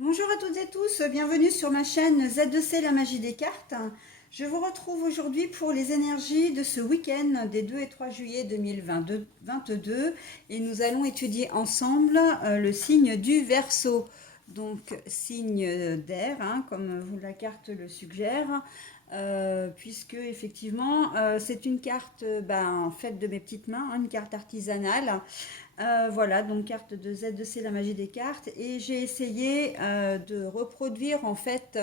Bonjour à toutes et tous, bienvenue sur ma chaîne Z2C La Magie des Cartes. Je vous retrouve aujourd'hui pour les énergies de ce week-end des 2 et 3 juillet 2022 et nous allons étudier ensemble le signe du Verseau. Donc signe d'air, comme la carte le suggère, puisque effectivement c'est une carte faite de mes petites mains, une carte artisanale. Voilà, donc carte de Z2C, la magie des cartes. Et j'ai essayé de reproduire en fait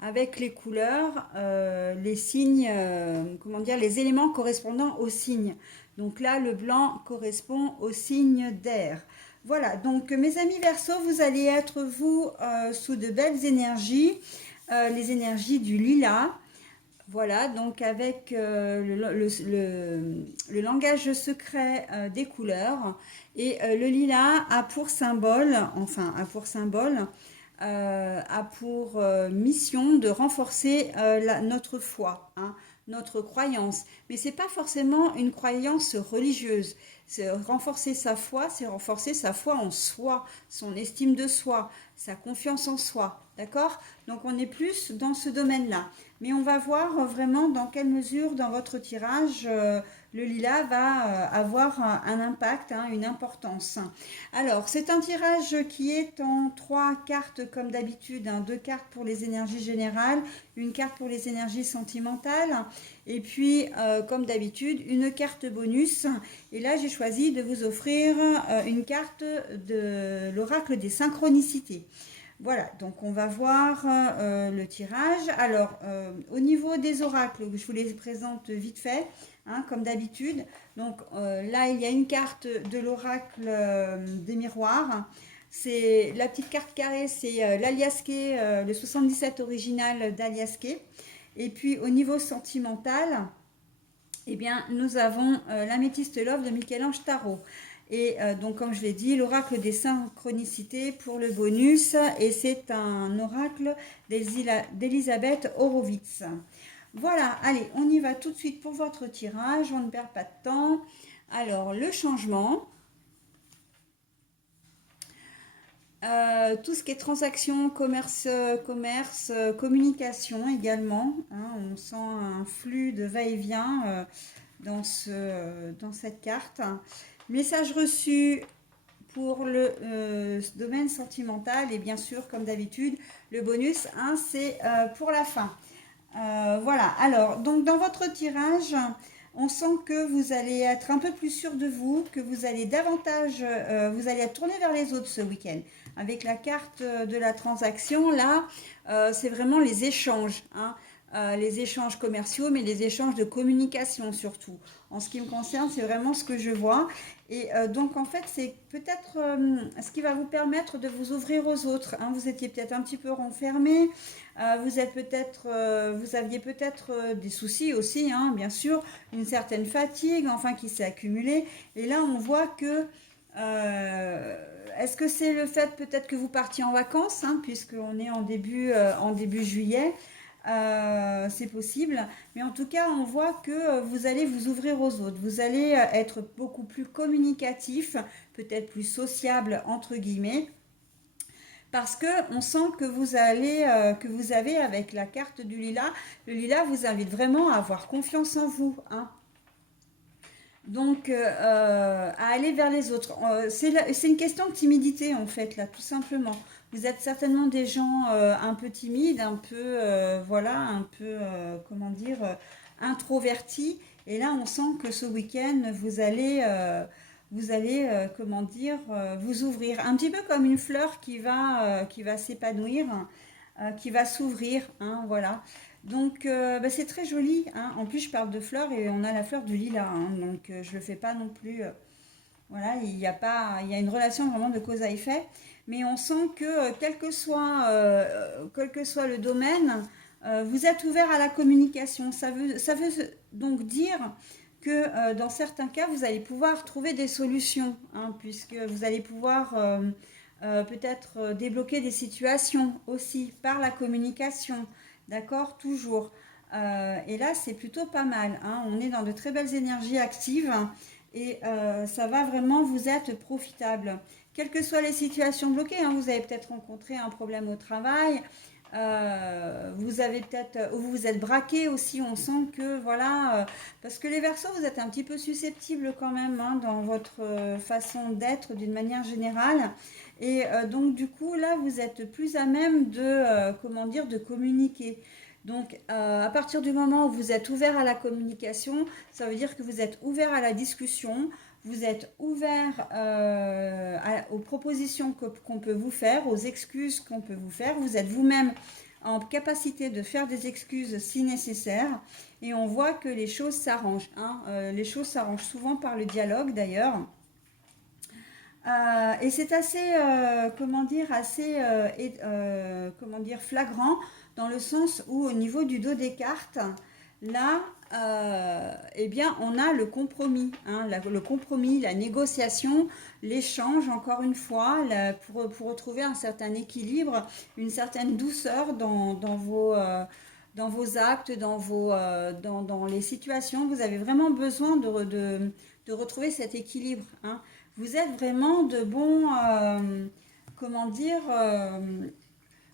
avec les couleurs les signes, comment dire, les éléments correspondant aux signes. Donc là, le blanc correspond au signe d'air. Voilà, donc mes amis Verseau, vous allez être vous sous de belles énergies, les énergies du lilas. Voilà, donc avec le langage secret des couleurs. Et le lilas a pour symbole, a pour mission de renforcer notre foi, notre croyance. Mais c'est pas forcément une croyance religieuse. C'est renforcer sa foi, c'est renforcer sa foi en soi, son estime de soi, sa confiance en soi. D'accord? Donc on est plus dans ce domaine-là. Mais on va voir vraiment dans quelle mesure dans votre tirage le lilas va avoir un impact, une importance. Alors, c'est un tirage qui est en trois cartes comme d'habitude, deux cartes pour les énergies générales, une carte pour les énergies sentimentales, et puis, comme d'habitude, une carte bonus. Et là, j'ai choisi de vous offrir une carte de l'oracle des synchronicités. Voilà, donc on va voir le tirage. Alors, au niveau des oracles, je vous les présente vite fait, comme d'habitude. Donc là, il y a une carte de l'oracle des miroirs. C'est la petite carte carrée, c'est l'Aliasqué, le 77 original d'Aliasqué. Et puis au niveau sentimental, eh bien, nous avons l'améthyste Love de Michel-Ange Tarot. Et donc, comme je l'ai dit, l'oracle des synchronicités pour le bonus. Et c'est un oracle d'Elisabeth Horowitz. Voilà, allez, on y va tout de suite pour votre tirage. On ne perd pas de temps. Alors, le changement. Tout ce qui est transactions, commerce, communication également. On sent un flux de va-et-vient dans cette carte. Message reçu pour le domaine sentimental et bien sûr, comme d'habitude, le bonus, c'est pour la fin. Voilà, alors, donc dans votre tirage, on sent que vous allez être un peu plus sûr de vous, que vous allez davantage, vous allez être tourné vers les autres ce week-end. Avec la carte de la transaction, là, c'est vraiment les échanges, les échanges commerciaux, mais les échanges de communication surtout. En ce qui me concerne, c'est vraiment ce que je vois. Et donc, en fait, c'est peut-être ce qui va vous permettre de vous ouvrir aux autres. Vous étiez peut-être un petit peu renfermé, vous aviez peut-être des soucis aussi, bien sûr, une certaine fatigue, enfin, qui s'est accumulée. Et là, on voit que est-ce que c'est le fait peut-être que vous partiez en vacances, puisqu'on est en début juillet, c'est possible, mais en tout cas, on voit que vous allez vous ouvrir aux autres. Vous allez être beaucoup plus communicatif, peut-être plus sociable entre guillemets, parce que on sent que que vous avez avec la carte du lilas, le lilas vous invite vraiment à avoir confiance en vous, Donc, à aller vers les autres. C'est une question de timidité, en fait, là, tout simplement. Vous êtes certainement des gens un peu timides, un peu, voilà, un peu, comment dire, introvertis. Et là, on sent que ce week-end, vous allez, comment dire, vous ouvrir. Un petit peu comme une fleur qui va s'épanouir, qui va s'ouvrir, voilà. Donc c'est très joli. En plus, je parle de fleurs et on a la fleur du lilas. Donc je ne le fais pas non plus. Voilà, il y a pas, il y a une relation vraiment de cause à effet. Mais on sent que quel que soit le domaine, vous êtes ouvert à la communication. Ça veut donc dire que dans certains cas, vous allez pouvoir trouver des solutions, puisque vous allez pouvoir peut-être débloquer des situations aussi par la communication. D'accord? Toujours. Et là, c'est plutôt pas mal. On est dans de très belles énergies actives et ça va vraiment vous être profitable. quelles que soient les situations bloquées, hein, vous avez peut-être rencontré un problème au travail, vous avez peut-être, ou vous vous êtes braqué aussi, on sent que, voilà, parce que les Verseaux, vous êtes un petit peu susceptibles quand même, hein, dans votre façon d'être d'une manière générale. Et donc, du coup, là, vous êtes plus à même de, comment dire, de communiquer. Donc, à partir du moment où vous êtes ouvert à la communication, ça veut dire que vous êtes ouvert à la discussion, vous êtes ouvert aux propositions qu'on peut vous faire, aux excuses qu'on peut vous faire. Vous êtes vous-même en capacité de faire des excuses si nécessaire. Et on voit que les choses s'arrangent, hein. Les choses s'arrangent souvent par le dialogue d'ailleurs. Et c'est assez, comment dire, assez, comment dire, flagrant dans le sens où au niveau du dos des cartes, là, eh bien, on a le compromis, hein, le compromis, la négociation, l'échange, encore une fois, pour retrouver un certain équilibre, une certaine douceur dans vos actes, dans les situations. Vous avez vraiment besoin de retrouver cet équilibre, hein. Vous êtes vraiment de bons, comment dire,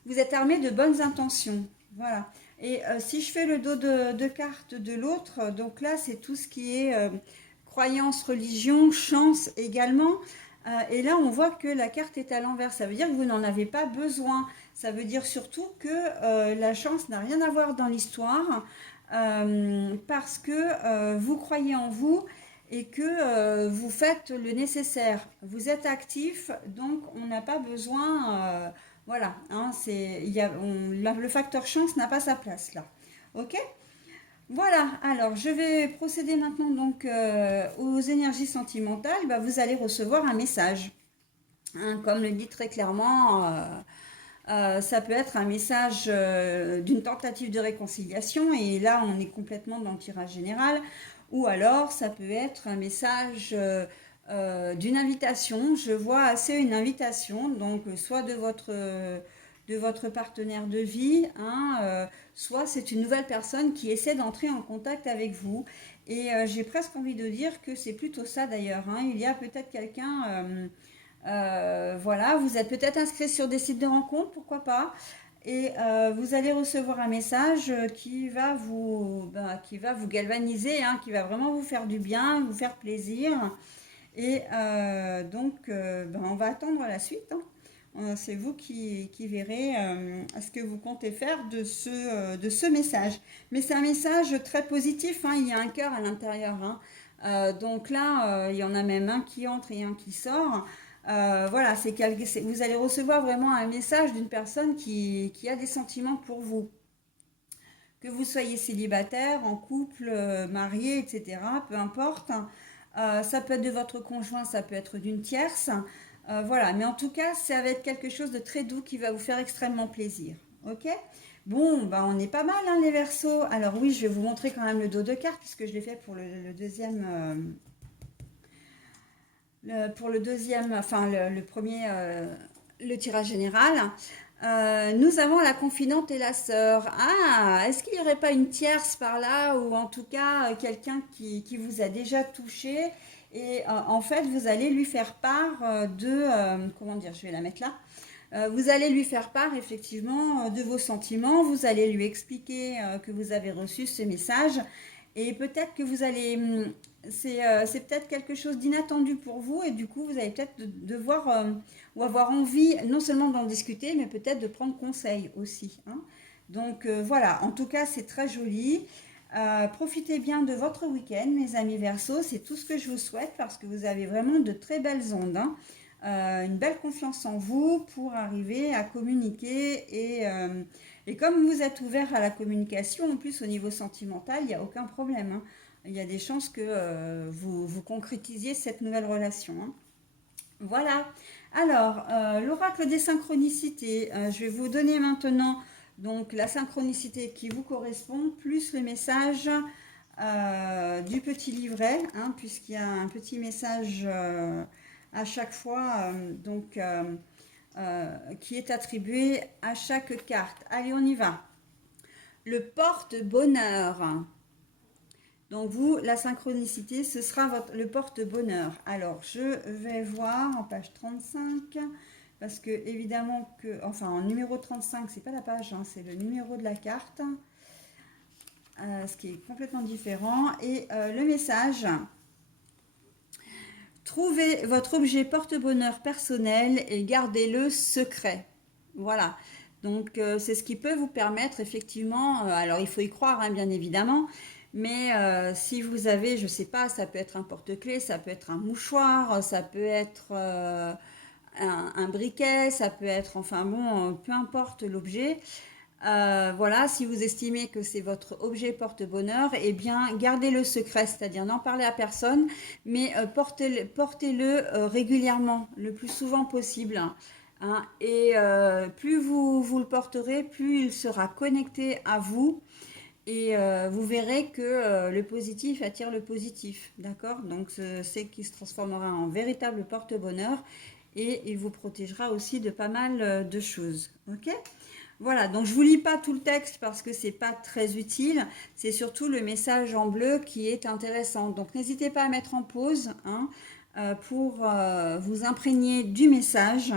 vous êtes armé de bonnes intentions. Voilà. Et si je fais le dos de carte de l'autre, donc là, c'est tout ce qui est croyance, religion, chance également. Et là, on voit que la carte est à l'envers. Ça veut dire que vous n'en avez pas besoin. Ça veut dire surtout que la chance n'a rien à voir dans l'histoire parce que vous croyez en vous et que vous faites le nécessaire. Vous êtes actif, donc on n'a pas besoin, voilà, hein, le facteur chance n'a pas sa place là. Ok? Voilà, alors je vais procéder maintenant donc aux énergies sentimentales. Bah, vous allez recevoir un message, hein, comme le dit très clairement. Ça peut être un message d'une tentative de réconciliation, et là on est complètement dans le tirage général, ou alors ça peut être un message d'une invitation. Je vois assez une invitation, donc soit de votre partenaire de vie, hein, soit c'est une nouvelle personne qui essaie d'entrer en contact avec vous. Et j'ai presque envie de dire que c'est plutôt ça d'ailleurs, hein. Il y a peut-être quelqu'un... voilà, vous êtes peut-être inscrit sur des sites de rencontres, pourquoi pas. Et vous allez recevoir un message qui va vous galvaniser, hein, qui va vraiment vous faire du bien, vous faire plaisir. Et on va attendre la suite, hein. C'est vous qui verrez ce que vous comptez faire de ce message. Mais c'est un message très positif, hein, il y a un cœur à l'intérieur, hein. Donc là, il y en a même un qui entre et un qui sort. Voilà, vous allez recevoir vraiment un message d'une personne qui a des sentiments pour vous. Que vous soyez célibataire, en couple, marié, etc., peu importe. Ça peut être de votre conjoint, ça peut être d'une tierce. Voilà, mais en tout cas, ça va être quelque chose de très doux qui va vous faire extrêmement plaisir. Ok? Bon, bah on est pas mal, hein, les Verseaux. Alors oui, je vais vous montrer quand même le dos de carte, puisque je l'ai fait pour le deuxième... pour le deuxième, enfin le premier, le tirage général. Nous avons la confidente et la sœur. Ah, est-ce qu'il n'y aurait pas une tierce par là, ou en tout cas quelqu'un qui vous a déjà touché, et en fait vous allez lui faire part comment dire, je vais la mettre là. Vous allez lui faire part effectivement de vos sentiments, vous allez lui expliquer que vous avez reçu ce message, et peut-être que vous allez... c'est peut-être quelque chose d'inattendu pour vous, et du coup vous allez peut-être devoir ou avoir envie non seulement d'en discuter, mais peut-être de prendre conseil aussi, hein. Donc voilà, en tout cas c'est très joli. Profitez bien de votre week-end, mes amis Verseaux, c'est tout ce que je vous souhaite, parce que vous avez vraiment de très belles ondes, hein. Une belle confiance en vous pour arriver à communiquer, et comme vous êtes ouvert à la communication, en plus au niveau sentimental, il n'y a aucun problème, hein. Il y a des chances que vous concrétisiez cette nouvelle relation, hein. Voilà. Alors, l'oracle des synchronicités, je vais vous donner maintenant donc la synchronicité qui vous correspond, plus le message du petit livret, hein, puisqu'il y a un petit message à chaque fois, qui est attribué à chaque carte. Allez, on y va. Le porte-bonheur. Donc vous, la synchronicité, ce sera le porte-bonheur. Alors, je vais voir en page 35, parce que évidemment que, enfin en numéro 35, c'est pas la page, hein, c'est le numéro de la carte, ce qui est complètement différent. Et le message, trouvez votre objet porte-bonheur personnel et gardez-le secret. Voilà. Donc, c'est ce qui peut vous permettre effectivement, alors il faut y croire, hein, bien évidemment, mais si vous avez, je sais pas, ça peut être un porte-clés, ça peut être un mouchoir, ça peut être un briquet, ça peut être, enfin bon, peu importe l'objet. Voilà, si vous estimez que c'est votre objet porte-bonheur, eh bien, gardez-le secret, c'est-à-dire n'en parlez à personne, mais portez-le régulièrement, le plus souvent possible. Hein. Et plus vous le porterez, plus il sera connecté à vous. Et vous verrez que le positif attire le positif, d'accord? Donc c'est qu'il se transformera en véritable porte-bonheur et il vous protégera aussi de pas mal de choses, ok? Voilà, donc je vous lis pas tout le texte parce que c'est pas très utile. C'est surtout le message en bleu qui est intéressant. Donc n'hésitez pas à mettre en pause, hein, pour vous imprégner du message.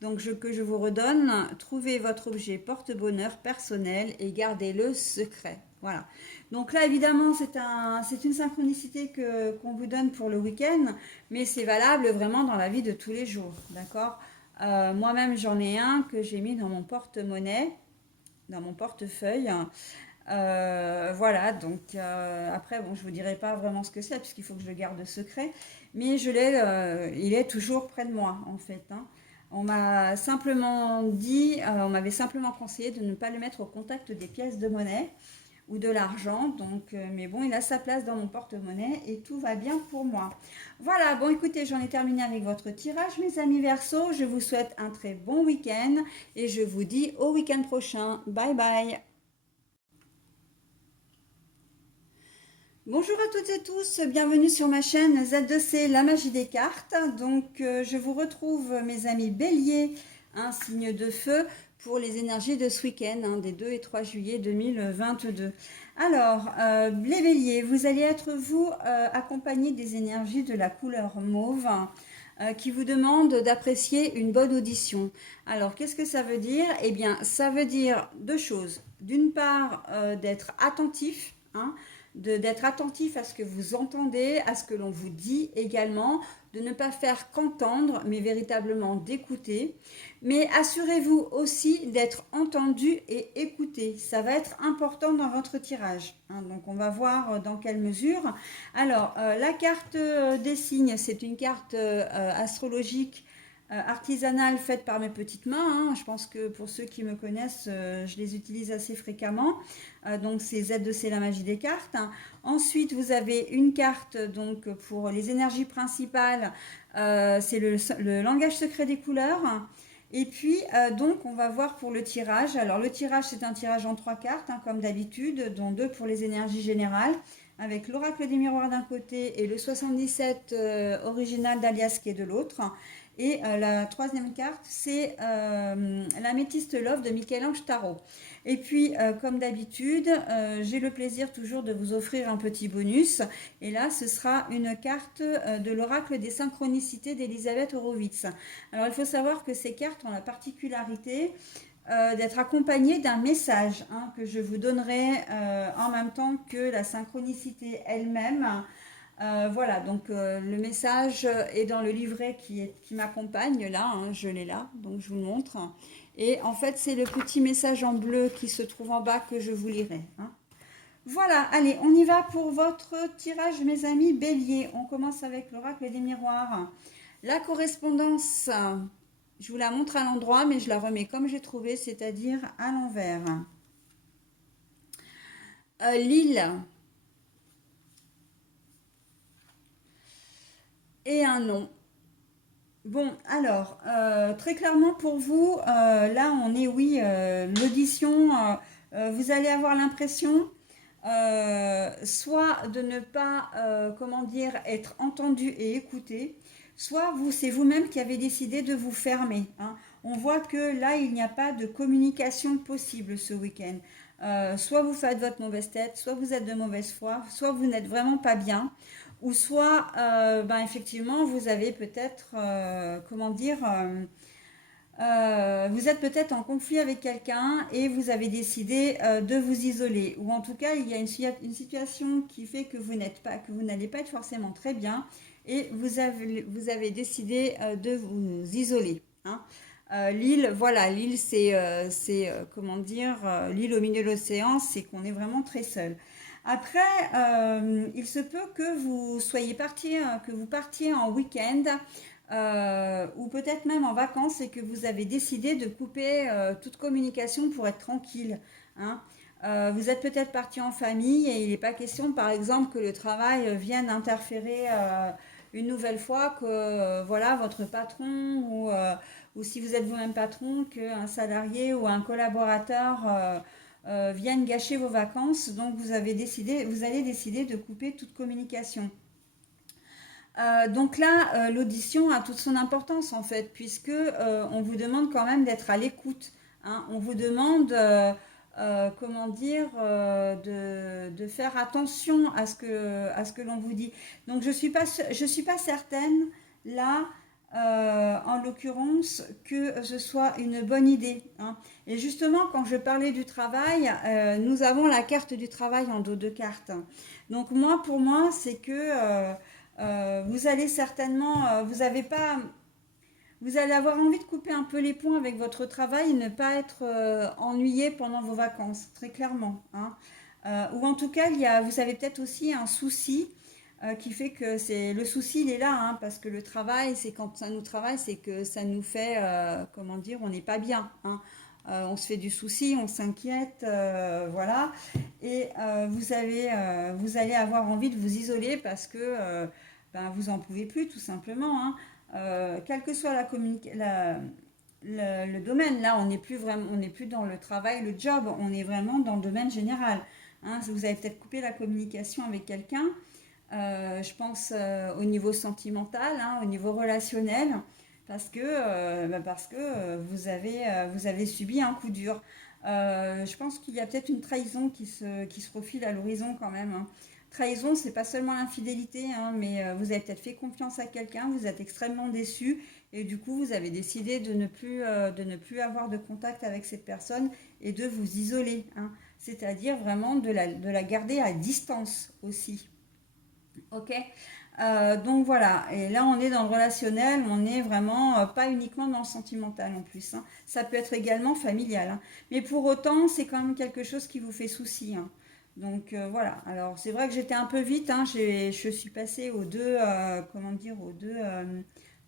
Donc que je vous redonne, trouvez votre objet porte-bonheur personnel et gardez-le secret. Voilà. Donc là, évidemment, c'est une synchronicité qu'on vous donne pour le week-end, mais c'est valable vraiment dans la vie de tous les jours, d'accord? Moi-même, j'en ai un que j'ai mis dans mon porte-monnaie, dans mon portefeuille. Voilà, donc après, bon, je vous dirai pas vraiment ce que c'est, puisqu'il faut que je le garde secret, mais il est toujours près de moi, en fait, hein. On m'a simplement dit, on m'avait simplement conseillé de ne pas le mettre au contact des pièces de monnaie ou de l'argent. Donc, mais bon, il a sa place dans mon porte-monnaie et tout va bien pour moi. Voilà, bon écoutez, j'en ai terminé avec votre tirage, mes amis Verseau. Je vous souhaite un très bon week-end et je vous dis au week-end prochain. Bye bye. Bonjour à toutes et tous, bienvenue sur ma chaîne Z2C, la magie des cartes. Donc je vous retrouve mes amis Bélier, un signe de feu, pour les énergies de ce week-end, hein, des 2 et 3 juillet 2022. Alors, les Béliers, vous allez être vous accompagnés des énergies de la couleur mauve, qui vous demandent d'apprécier une bonne audition. Alors, qu'est-ce que ça veut dire? Eh bien, ça veut dire deux choses. D'une part, d'être attentif, hein, d'être attentif à ce que vous entendez, à ce que l'on vous dit également, de ne pas faire qu'entendre, mais véritablement d'écouter. Mais assurez-vous aussi d'être entendu et écouté. Ça va être important dans votre tirage, hein. Donc on va voir dans quelle mesure. Alors, la carte des signes, c'est une carte astrologique artisanale faite par mes petites mains, hein. Je pense que pour ceux qui me connaissent, je les utilise assez fréquemment. Donc c'est Z2C, la magie des cartes. Ensuite, vous avez une carte donc pour les énergies principales, c'est le langage secret des couleurs. Et puis, donc, on va voir pour le tirage. Alors, le tirage, c'est un tirage en 3 cartes, hein, comme d'habitude, dont 2 pour les énergies générales, avec l'oracle des miroirs d'un côté et le 77 original d'Alias qui est de l'autre. Et la troisième carte, c'est la Métiste Love de Michel-Ange Tarot. Et puis, comme d'habitude, j'ai le plaisir toujours de vous offrir un petit bonus. Et là, ce sera une carte de l'oracle des synchronicités d'Elisabeth Horowitz. Alors, il faut savoir que ces cartes ont la particularité d'être accompagnées d'un message, hein, que je vous donnerai en même temps que la synchronicité elle-même. Voilà, donc le message est dans le livret qui m'accompagne là, hein, je l'ai là, donc je vous le montre. Et en fait, c'est le petit message en bleu qui se trouve en bas que je vous lirai, hein. Voilà, allez, on y va pour votre tirage, mes amis Bélier. On commence avec l'oracle des miroirs. La correspondance, je vous la montre à l'endroit, mais je la remets comme j'ai trouvé, c'est-à-dire à l'envers. L'île. Et un nom. Bon, alors, très clairement pour vous, là on est, oui, l'audition, vous allez avoir l'impression soit de ne pas, comment dire, être entendu et écouté, soit c'est vous-même qui avez décidé de vous fermer, hein. On voit que là, il n'y a pas de communication possible ce week-end. Soit vous faites votre mauvaise tête, soit vous êtes de mauvaise foi, soit vous n'êtes vraiment pas bien, ou soit, effectivement, vous avez peut-être, comment dire, vous êtes peut-être en conflit avec quelqu'un et vous avez décidé de vous isoler. Ou en tout cas, il y a une situation qui fait que vous n'allez pas être forcément très bien et vous avez décidé de vous isoler. Hein. L'île, voilà, l'île, comment dire, l'île au milieu de l'océan, c'est qu'on est vraiment très seul. Après, il se peut que vous soyez parti, que vous partiez en week-end ou peut-être même en vacances et que vous avez décidé de couper toute communication pour être tranquille. Hein. Vous êtes peut-être parti en famille et il n'est pas question, par exemple, que le travail vienne interférer une nouvelle fois, que voilà, votre patron ou si vous êtes vous-même patron, qu'un salarié ou un collaborateur vienne gâcher vos vacances. Donc vous allez décider de couper toute communication. Donc là, l'audition a toute son importance en fait, puisque on vous demande quand même d'être à l'écoute. Hein. On vous demande, comment dire, de faire attention à ce que l'on vous dit. Donc je suis pas certaine là, en l'occurrence, que ce soit une bonne idée. Hein. Et justement, quand je parlais du travail, nous avons la carte du travail en dos de carte. Donc moi, pour moi, c'est que vous allez certainement, vous allez avoir envie de couper un peu les ponts avec votre travail et ne pas être ennuyé pendant vos vacances, très clairement. Hein. Ou en tout cas, vous avez peut-être aussi un souci qui fait que le souci, il est là, hein, parce que le travail, c'est quand ça nous travaille, c'est que ça nous fait, comment dire, on n'est pas bien. Hein. On se fait du souci, on s'inquiète, voilà. Et vous allez avoir envie de vous isoler parce que vous en pouvez plus, tout simplement. Hein. Quel que soit le domaine, là, on n'est plus dans le travail, le job, on est vraiment dans le domaine général. Hein. Vous avez peut-être coupé la communication avec quelqu'un. Je pense au niveau sentimental, hein, au niveau relationnel, parce que vous avez subi un coup dur. Je pense qu'il y a peut-être une trahison qui se profile à l'horizon quand même. Hein. Trahison, c'est pas seulement l'infidélité, hein, mais vous avez peut-être fait confiance à quelqu'un, vous êtes extrêmement déçu et du coup vous avez décidé de ne plus avoir de contact avec cette personne et de vous isoler. Hein. C'est-à-dire vraiment de la garder à distance aussi. Ok. Donc voilà, et là on est dans le relationnel, on est vraiment pas uniquement dans le sentimental en plus. Hein. Ça peut être également familial. Hein. Mais pour autant, c'est quand même quelque chose qui vous fait souci. Hein. Donc voilà, alors c'est vrai que j'étais un peu vite, hein. Je suis passée aux deux, comment dire, aux deux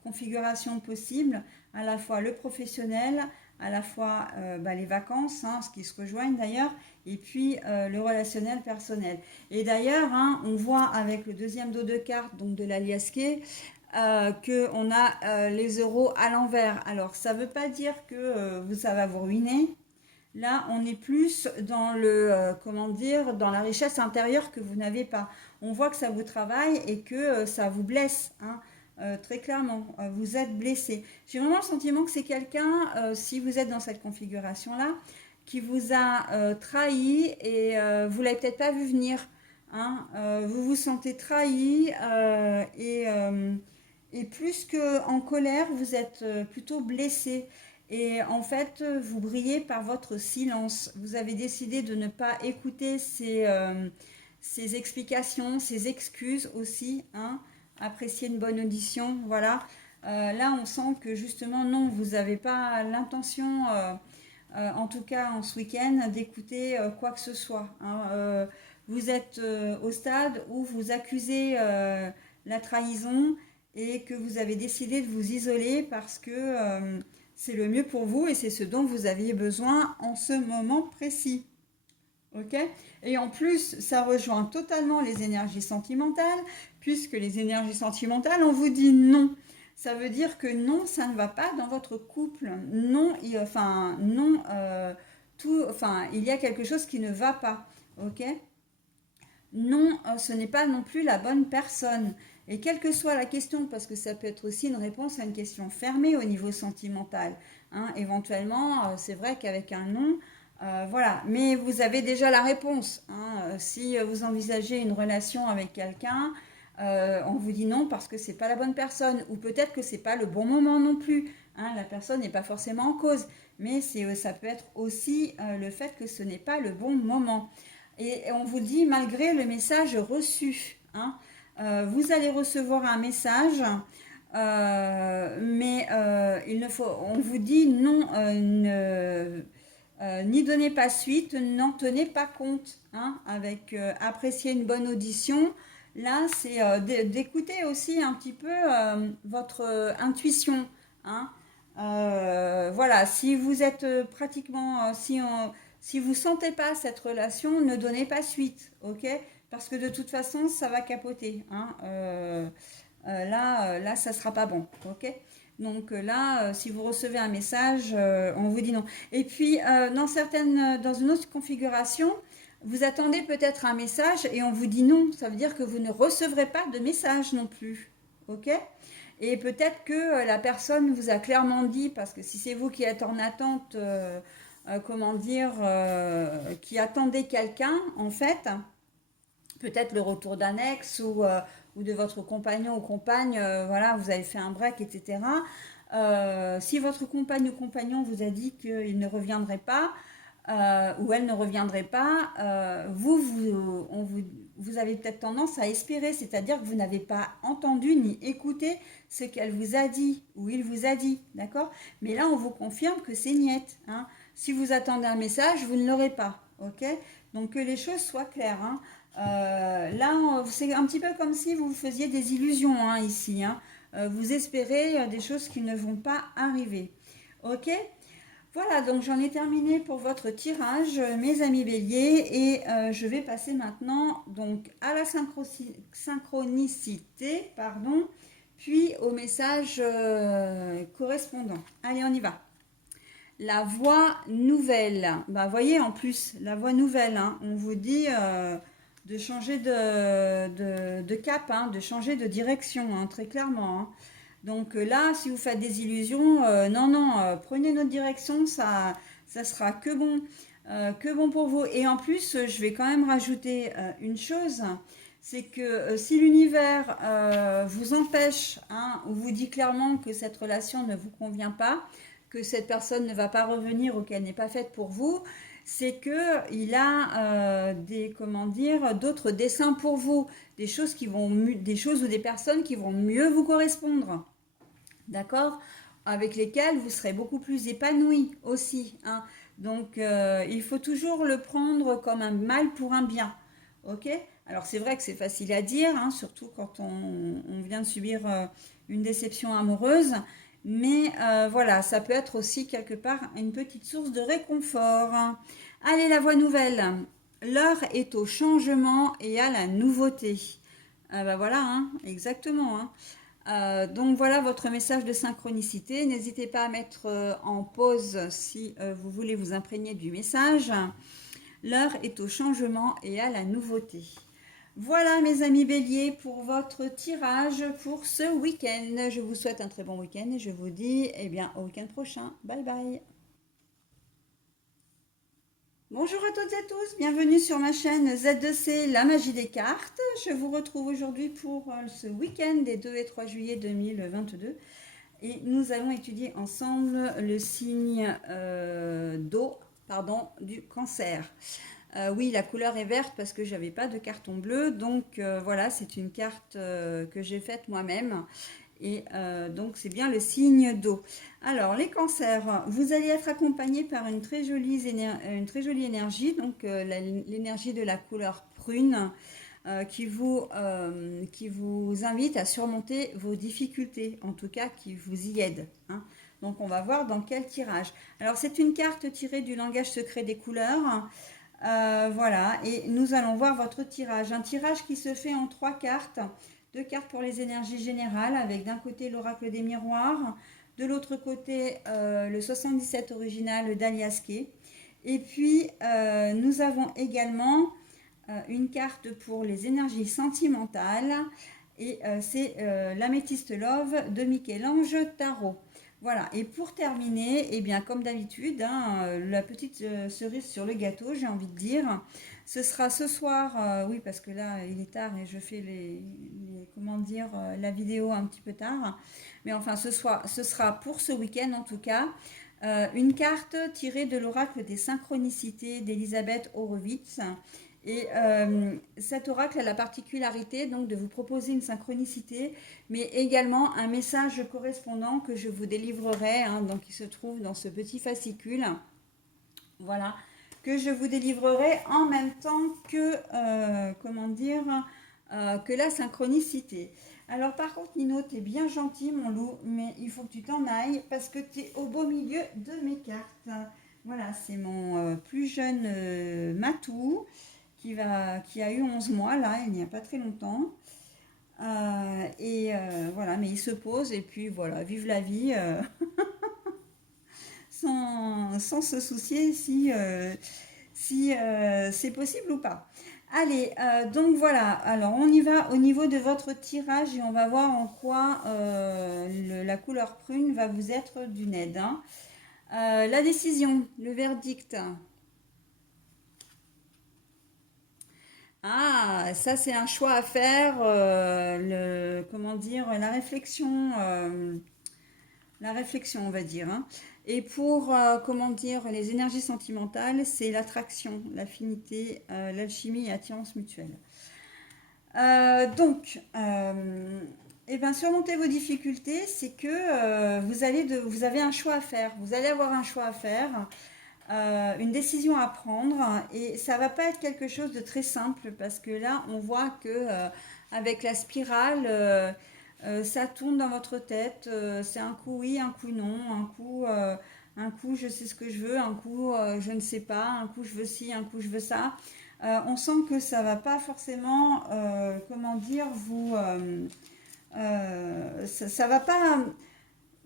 configurations possibles, à la fois le professionnel, à la fois les vacances, hein, ce qui se rejoignent d'ailleurs, et puis le relationnel personnel. Et d'ailleurs, hein, on voit avec le deuxième dos de carte, donc de l'alias Key, qu'on a les euros à l'envers. Alors, ça ne veut pas dire que ça va vous ruiner. Là, on est plus dans comment dire, dans la richesse intérieure que vous n'avez pas. On voit que ça vous travaille et que ça vous blesse. Hein. Très clairement, vous êtes blessé. J'ai vraiment le sentiment que c'est quelqu'un, si vous êtes dans cette configuration-là, qui vous a trahi et vous ne l'avez peut-être pas vu venir. Hein. Vous vous sentez trahi et plus qu'en colère, vous êtes plutôt blessé. Et en fait, vous brillez par votre silence. Vous avez décidé de ne pas écouter ces explications, ces excuses aussi. Hein. Apprécier une bonne audition, voilà. Là, on sent que justement, non, vous n'avez pas l'intention, en tout cas en ce week-end, d'écouter quoi que ce soit. Hein. Vous êtes au stade où vous accusez la trahison et que vous avez décidé de vous isoler parce que c'est le mieux pour vous et c'est ce dont vous aviez besoin en ce moment précis. Ok. Et en plus, ça rejoint totalement les énergies sentimentales, puisque les énergies sentimentales, on vous dit non. Ça veut dire que non, ça ne va pas dans votre couple. Non, non, il y a quelque chose qui ne va pas. Ok. Non, ce n'est pas non plus la bonne personne. Et quelle que soit la question, parce que ça peut être aussi une réponse à une question fermée au niveau sentimental. Hein, éventuellement, c'est vrai qu'avec un non, Voilà, mais vous avez déjà la réponse, hein. Si vous envisagez une relation avec quelqu'un, on vous dit non parce que c'est pas la bonne personne, ou peut-être que c'est pas le bon moment non plus, hein. La personne n'est pas forcément en cause, mais ça peut être aussi le fait que ce n'est pas le bon moment. Et on vous dit malgré le message reçu, hein, vous allez recevoir un message, mais on vous dit non, n'y donnez pas suite, n'en tenez pas compte, hein, avec apprécier une bonne audition. Là, c'est d'écouter aussi un petit peu votre intuition, hein. Voilà, si vous êtes pratiquement, si vous sentez pas cette relation, ne donnez pas suite, ok? Parce que de toute façon, ça va capoter, hein. Là, ça sera pas bon, ok? Donc là, si vous recevez un message, on vous dit non. Et puis, dans une autre configuration, vous attendez peut-être un message et on vous dit non. Ça veut dire que vous ne recevrez pas de message non plus, ok? Et peut-être que la personne vous a clairement dit, parce que si c'est vous qui êtes en attente, comment dire, qui attendez quelqu'un, en fait, peut-être le retour d'un ex ou de votre compagnon ou compagne, voilà, vous avez fait un break, etc. Si votre compagne ou compagnon vous a dit qu'il ne reviendrait pas, ou elle ne reviendrait pas, vous avez peut-être tendance à espérer, c'est-à-dire que vous n'avez pas entendu ni écouté ce qu'elle vous a dit ou il vous a dit, d'accord? Mais là, on vous confirme que c'est niette, hein. Si vous attendez un message, vous ne l'aurez pas, ok? Donc que les choses soient claires, hein. Là, c'est un petit peu comme si vous faisiez des illusions, hein, ici, hein. Vous espérez des choses qui ne vont pas arriver, ok? Voilà, donc j'en ai terminé pour votre tirage, mes amis béliers, et je vais passer maintenant donc à la synchronicité, pardon, puis au message correspondant. Allez, on y va. La voix nouvelle. Bah, voyez, en plus, la voix nouvelle, hein, on vous dit de changer de cap, hein, de changer de direction, hein, très clairement, hein. Donc là, si vous faites des illusions, non, non, prenez notre direction, ça sera que bon pour vous. Et en plus, je vais quand même rajouter une chose, c'est que si l'univers vous empêche, hein, ou vous dit clairement que cette relation ne vous convient pas, que cette personne ne va pas revenir ou qu'elle n'est pas faite pour vous, c'est que il a comment dire, d'autres desseins pour vous, des choses ou des personnes qui vont mieux vous correspondre, d'accord, avec lesquelles vous serez beaucoup plus épanoui aussi, hein. Donc il faut toujours le prendre comme un mal pour un bien, ok? Alors c'est vrai que c'est facile à dire, hein, surtout quand on vient de subir une déception amoureuse, mais voilà, ça peut être aussi quelque part une petite source de réconfort. Allez, la voie nouvelle. L'heure est au changement et à la nouveauté. Ah bah voilà, hein, exactement, hein. Donc voilà votre message de synchronicité. N'hésitez pas à mettre en pause si vous voulez vous imprégner du message. L'heure est au changement et à la nouveauté. Voilà mes amis béliers pour votre tirage pour ce week-end. Je vous souhaite un très bon week-end et je vous dis au week-end prochain. Bye bye. Bonjour à toutes et à tous, bienvenue sur ma chaîne Z2C, la magie des cartes. Je vous retrouve aujourd'hui pour ce week-end des 2 et 3 juillet 2022. Et nous allons étudier ensemble le signe d'eau, du cancer. Oui, la couleur est verte parce que j'avais pas de carton bleu, donc voilà, c'est une carte que j'ai faite moi-même. Et donc c'est bien le signe d'eau. Alors les cancers, vous allez être accompagné par une très jolie énergie, donc l'énergie de la couleur prune, qui vous invite à surmonter vos difficultés, en tout cas qui vous y aide, hein. Donc on va voir dans quel tirage. Alors c'est une carte tirée du langage secret des couleurs. Voilà, et nous allons voir votre tirage. Un tirage qui se fait en 3 cartes. 2 cartes pour les énergies générales, avec d'un côté l'oracle des miroirs, de l'autre côté le 77 original d'Aliaské. Et puis nous avons également une carte pour les énergies sentimentales, et c'est l'améthyste Love de Michel-Ange Tarot. Voilà, et pour terminer, eh bien, comme d'habitude, hein, la petite cerise sur le gâteau, j'ai envie de dire, ce sera ce soir, oui, parce que là, il est tard et je fais comment dire, la vidéo un petit peu tard, mais enfin, ce sera pour ce week-end en tout cas, une carte tirée de l'oracle des synchronicités d'Elisabeth Horowitz. Et cet oracle a la particularité donc de vous proposer une synchronicité, mais également un message correspondant que je vous délivrerai, hein, donc qui se trouve dans ce petit fascicule. Voilà, que je vous délivrerai en même temps que, comment dire, que la synchronicité. Alors par contre, Nino, t'es bien gentil, mon loup, mais il faut que tu t'en ailles parce que t'es au beau milieu de mes cartes. Voilà, c'est mon plus jeune Matou qui a eu 11 mois, là, il n'y a pas très longtemps. Voilà, mais il se pose et puis voilà, vive la vie sans se soucier si c'est possible ou pas. Allez, donc voilà, alors on y va au niveau de votre tirage et on va voir en quoi la couleur prune va vous être d'une aide, hein. La décision, le verdict. Ah, ça c'est un choix à faire, comment dire, la réflexion, on va dire, hein. Et pour, comment dire, les énergies sentimentales, c'est l'attraction, l'affinité, l'alchimie et l'attirance mutuelle. Donc, eh ben, surmonter vos difficultés, c'est que vous avez un choix à faire. Vous allez avoir un choix à faire, une décision à prendre, et ça va pas être quelque chose de très simple parce que là, on voit que avec la spirale, ça tourne dans votre tête. C'est un coup oui, un coup non, un coup je sais ce que je veux, un coup je ne sais pas, un coup je veux ci, un coup je veux ça. On sent que ça va pas forcément, comment dire, ça va pas.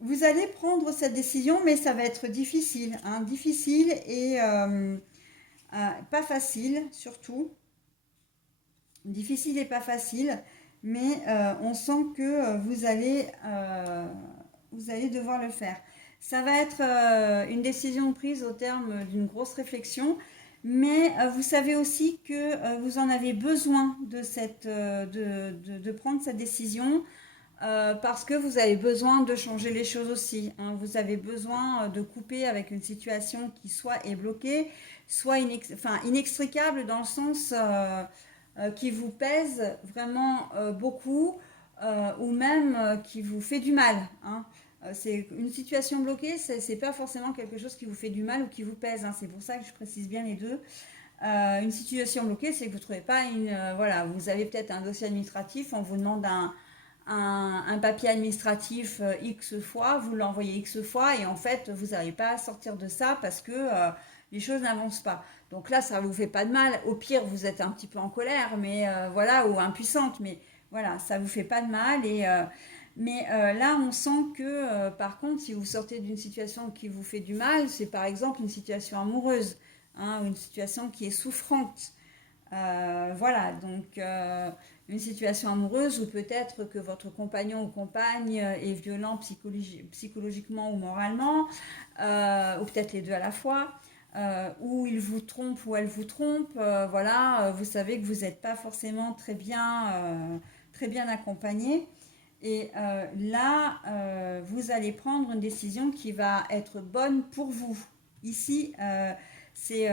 Vous allez prendre cette décision, mais ça va être difficile, hein, difficile et pas facile surtout. Difficile et pas facile, mais on sent que vous allez devoir le faire. Ça va être une décision prise au terme d'une grosse réflexion, mais vous savez aussi que vous en avez besoin de prendre cette décision parce que vous avez besoin de changer les choses aussi, hein. Vous avez besoin de couper avec une situation qui soit est bloquée, soit inextricable dans le sens qui vous pèse vraiment beaucoup ou même qui vous fait du mal, hein. C'est une situation bloquée, c'est pas forcément quelque chose qui vous fait du mal ou qui vous pèse, hein. C'est pour ça que je précise bien les deux. Une situation bloquée, c'est que vous ne trouvez pas voilà, vous avez peut-être un dossier administratif, on vous demande un papier administratif X fois, vous l'envoyez X fois et en fait, vous n'arrivez pas à sortir de ça parce que les choses n'avancent pas. Donc là, ça ne vous fait pas de mal. Au pire, vous êtes un petit peu en colère, mais voilà, ou impuissante, mais voilà, ça ne vous fait pas de mal. Mais là, on sent que, par contre, si vous sortez d'une situation qui vous fait du mal, c'est par exemple une situation amoureuse, hein, une situation qui est souffrante. Voilà, donc une situation amoureuse ou peut-être que votre compagnon ou compagne est violent psychologiquement ou moralement, ou peut-être les deux à la fois, ou il vous trompe ou elle vous trompe, voilà, vous savez que vous n'êtes pas forcément très bien accompagné. Et là, vous allez prendre une décision qui va être bonne pour vous. Ici, c'est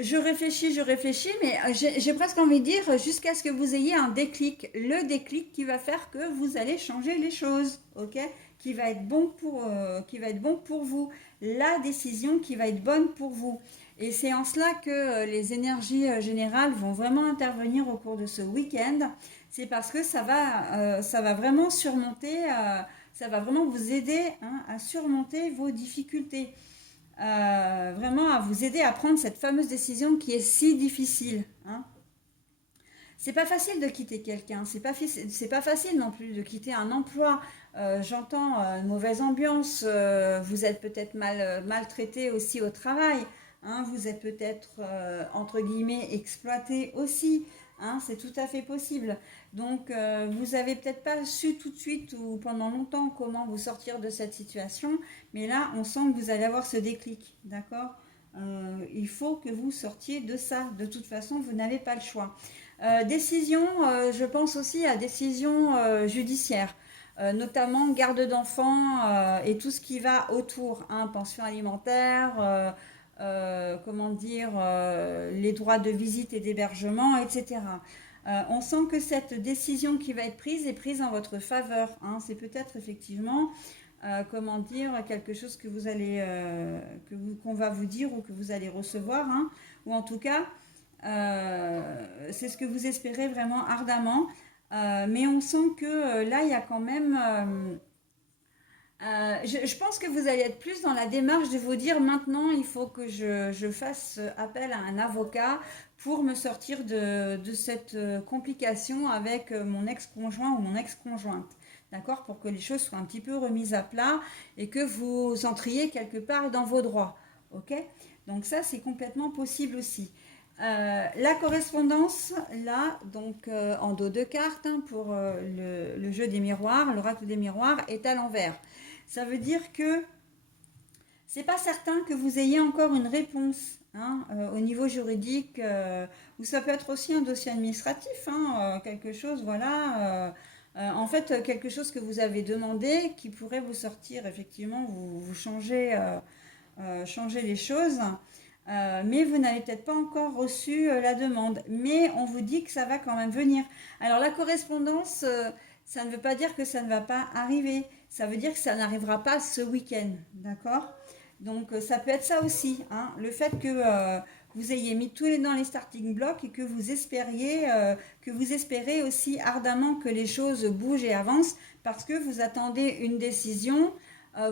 je réfléchis, mais j'ai presque envie de dire jusqu'à ce que vous ayez un déclic. Le déclic qui va faire que vous allez changer les choses, ok? Qui va être bon pour vous. La décision qui va être bonne pour vous. Et c'est en cela que les énergies générales vont vraiment intervenir au cours de ce week-end. C'est parce que ça va vraiment ça va vraiment vous aider, hein, à surmonter vos difficultés. Vraiment à vous aider à prendre cette fameuse décision qui est si difficile, hein. C'est pas facile de quitter quelqu'un, c'est pas facile non plus de quitter un emploi. J'entends une mauvaise ambiance, vous êtes peut-être maltraité aussi au travail, hein, vous êtes peut-être entre guillemets exploité aussi. hein, c'est tout à fait possible. Donc, vous n'avez peut-être pas su tout de suite ou pendant longtemps comment vous sortir de cette situation, mais là, on sent que vous allez avoir ce déclic, d'accord? Il faut que vous sortiez de ça. De toute façon, vous n'avez pas le choix. Décision, je pense aussi à décision judiciaire, notamment garde d'enfants et tout ce qui va autour, hein, pension alimentaire, comment dire, les droits de visite et d'hébergement, etc. On sent que cette décision qui va être prise est prise en votre faveur, hein. C'est peut-être effectivement, comment dire, quelque chose que vous allez, qu'on va vous dire ou que vous allez recevoir, hein, ou en tout cas, c'est ce que vous espérez vraiment ardemment. Mais on sent que là, il y a quand même... je pense que vous allez être plus dans la démarche de vous dire maintenant, il faut que je fasse appel à un avocat pour me sortir de cette complication avec mon ex-conjoint ou mon ex-conjointe. D'accord? Pour que les choses soient un petit peu remises à plat et que vous entriez quelque part dans vos droits. Ok? Donc ça, c'est complètement possible aussi. La correspondance, là, donc en dos de cartes, hein, pour le jeu des miroirs, l'oracle des miroirs, est à l'envers. Ça veut dire que c'est pas certain que vous ayez encore une réponse, hein, au niveau juridique, ou ça peut être aussi un dossier administratif, hein, quelque chose, voilà. En fait, quelque chose que vous avez demandé qui pourrait vous sortir, effectivement, vous changer, changer les choses. Mais vous n'avez peut-être pas encore reçu la demande. Mais on vous dit que ça va quand même venir. Alors la correspondance, ça ne veut pas dire que ça ne va pas arriver. Ça veut dire que ça n'arrivera pas ce week-end. D'accord? Donc ça peut être ça aussi, hein, le fait que vous ayez mis tous les dans les starting blocks et que vous espérez aussi ardemment que les choses bougent et avancent parce que vous attendez une décision,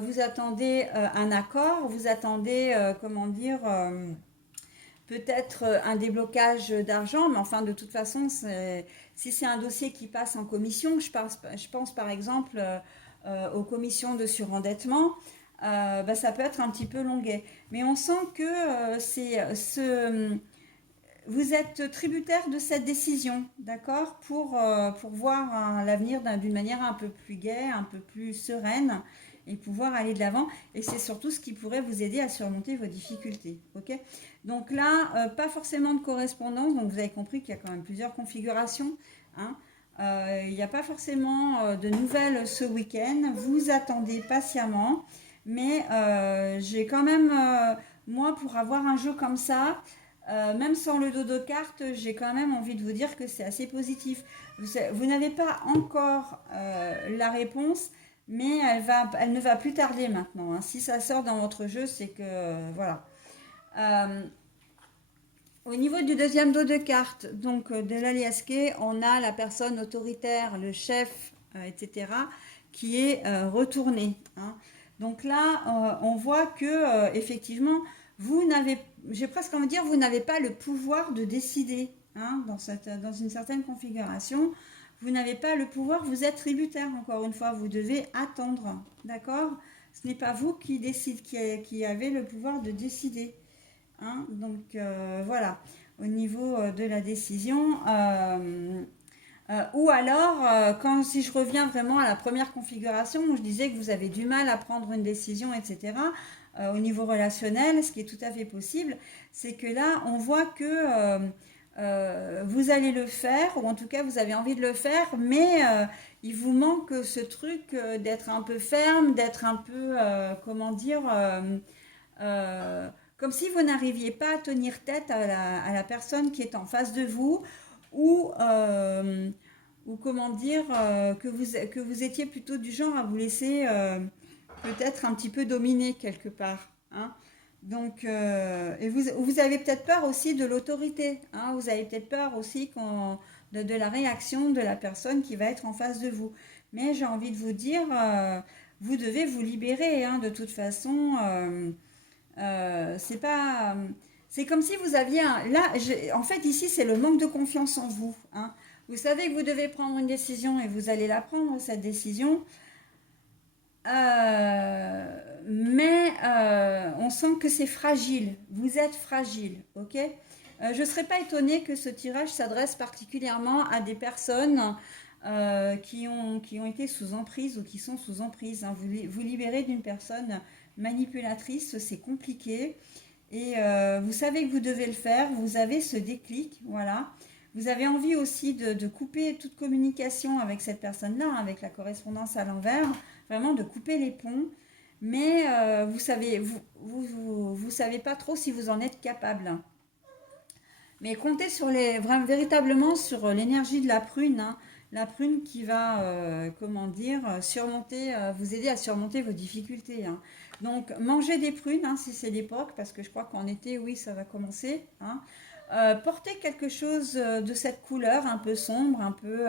vous attendez un accord, vous attendez, comment dire, peut-être un déblocage d'argent, mais enfin de toute façon, si c'est un dossier qui passe en commission, je pense par exemple aux commissions de surendettement, bah, ça peut être un petit peu longuet. Mais on sent que vous êtes tributaire de cette décision, d'accord, pour voir l'avenir d'une manière un peu plus gaie, un peu plus sereine et pouvoir aller de l'avant. Et c'est surtout ce qui pourrait vous aider à surmonter vos difficultés. Ok? Donc là, pas forcément de correspondance. Donc vous avez compris qu'il y a quand même plusieurs configurations, hein. Il n'y a pas forcément de nouvelles ce week-end. Vous attendez patiemment. Mais j'ai quand même, moi, pour avoir un jeu comme ça, même sans le dos de carte, j'ai quand même envie de vous dire que c'est assez positif. Vous n'avez pas encore la réponse, mais elle ne va plus tarder maintenant, hein. Si ça sort dans votre jeu, c'est que voilà. Euh, Au niveau du deuxième dos de carte, donc de l'aliasqué, on a la personne autoritaire, le chef, etc., qui est retourné, hein. Donc là, on voit que effectivement, vous n'avez, j'ai presque envie de dire, vous n'avez pas le pouvoir de décider, hein, dans une certaine configuration. Vous n'avez pas le pouvoir, vous êtes tributaire, encore une fois, vous devez attendre, d'accord? Ce n'est pas vous qui décide, qui avez le pouvoir de décider, hein. Donc voilà, au niveau de la décision. Ou alors, si je reviens vraiment à la première configuration, où je disais que vous avez du mal à prendre une décision, etc., au niveau relationnel, ce qui est tout à fait possible, c'est que là, on voit que vous allez le faire, ou en tout cas, vous avez envie de le faire, mais il vous manque ce truc d'être un peu ferme, d'être un peu, comment dire, comme si vous n'arriviez pas à tenir tête à la personne qui est en face de vous, ou, comment dire, que vous étiez plutôt du genre à vous laisser peut-être un petit peu dominer quelque part, hein. Donc, et vous avez peut-être peur aussi de l'autorité, hein. Vous avez peut-être peur aussi de la réaction de la personne qui va être en face de vous. Mais j'ai envie de vous dire, vous devez vous libérer, hein, de toute façon. C'est pas. C'est comme si vous aviez un. Là, en fait, ici, c'est le manque de confiance en vous, hein. Vous savez que vous devez prendre une décision et vous allez la prendre, cette décision. Mais on sent que c'est fragile. Vous êtes fragile, ok? Je ne serais pas étonnée que ce tirage s'adresse particulièrement à des personnes qui ont été sous emprise ou qui sont sous emprise, hein. Vous libérez d'une personne manipulatrice, c'est compliqué. Et vous savez que vous devez le faire, vous avez ce déclic, voilà. Vous avez envie aussi de couper toute communication avec cette personne-là, hein, avec la correspondance à l'envers, vraiment de couper les ponts. Mais vous savez, vous savez pas trop si vous en êtes capable. Mais comptez sur véritablement sur l'énergie de la prune, hein. La prune qui va, comment dire, surmonter, vous aider à surmonter vos difficultés, hein. Donc, mangez des prunes, hein, si c'est l'époque, parce que je crois qu'en été, oui, ça va commencer, hein. Portez quelque chose de cette couleur, un peu sombre, un peu,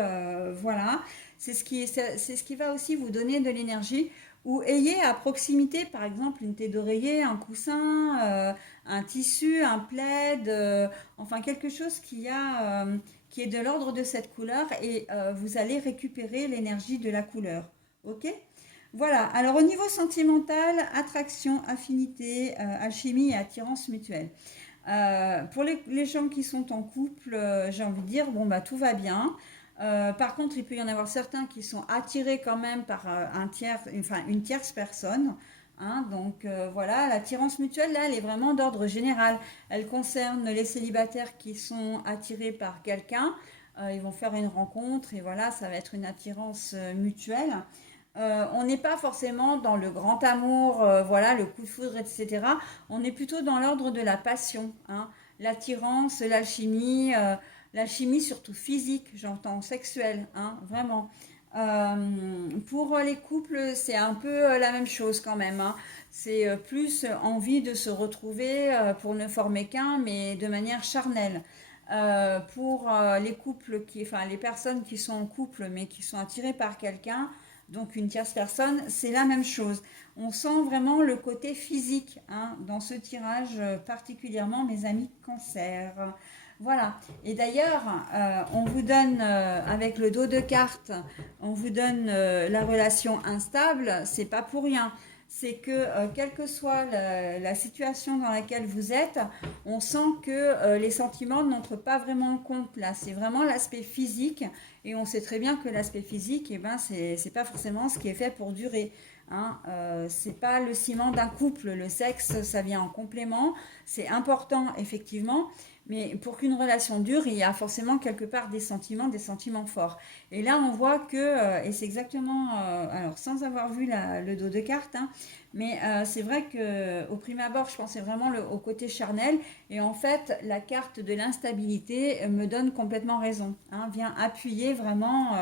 voilà. C'est ce qui va aussi vous donner de l'énergie. Ou ayez à proximité, par exemple, une thé d'oreiller, un coussin, un tissu, un plaid, enfin quelque chose qui est de l'ordre de cette couleur et vous allez récupérer l'énergie de la couleur. Ok? Voilà, alors au niveau sentimental, attraction, affinité, alchimie et attirance mutuelle. Pour les gens qui sont en couple, j'ai envie de dire, bon bah tout va bien. Par contre, il peut y en avoir certains qui sont attirés quand même par une tierce personne, hein. Donc voilà, l'attirance mutuelle, là, elle est vraiment d'ordre général. Elle concerne les célibataires qui sont attirés par quelqu'un. Ils vont faire une rencontre et voilà, ça va être une attirance mutuelle. On n'est pas forcément dans le grand amour, voilà, le coup de foudre, etc. On est plutôt dans l'ordre de la passion, hein. L'attirance, l'alchimie surtout physique, j'entends sexuelle, hein, vraiment. Pour les couples, c'est un peu la même chose quand même, hein. C'est plus envie de se retrouver pour ne former qu'un, mais de manière charnelle. Pour les couples enfin les personnes qui sont en couple mais qui sont attirées par quelqu'un, donc une tierce personne, c'est la même chose. On sent vraiment le côté physique, hein, dans ce tirage, particulièrement mes amis cancer. Voilà. Et d'ailleurs, on vous donne, avec le dos de cartes, on vous donne la relation instable, c'est pas pour rien. C'est que, quelle que soit la situation dans laquelle vous êtes, on sent que les sentiments n'entrent pas vraiment en compte là. C'est vraiment l'aspect physique. Et on sait très bien que l'aspect physique, eh ben, c'est pas forcément ce qui est fait pour durer, hein. C'est pas le ciment d'un couple. Le sexe, ça vient en complément. C'est important, effectivement. Mais pour qu'une relation dure, il y a forcément quelque part des sentiments forts. Et là, on voit que, et c'est exactement, alors sans avoir vu le dos de carte, hein, mais c'est vrai que au prime abord, je pensais vraiment au côté charnel. Et en fait, la carte de l'instabilité me donne complètement raison, hein, vient appuyer vraiment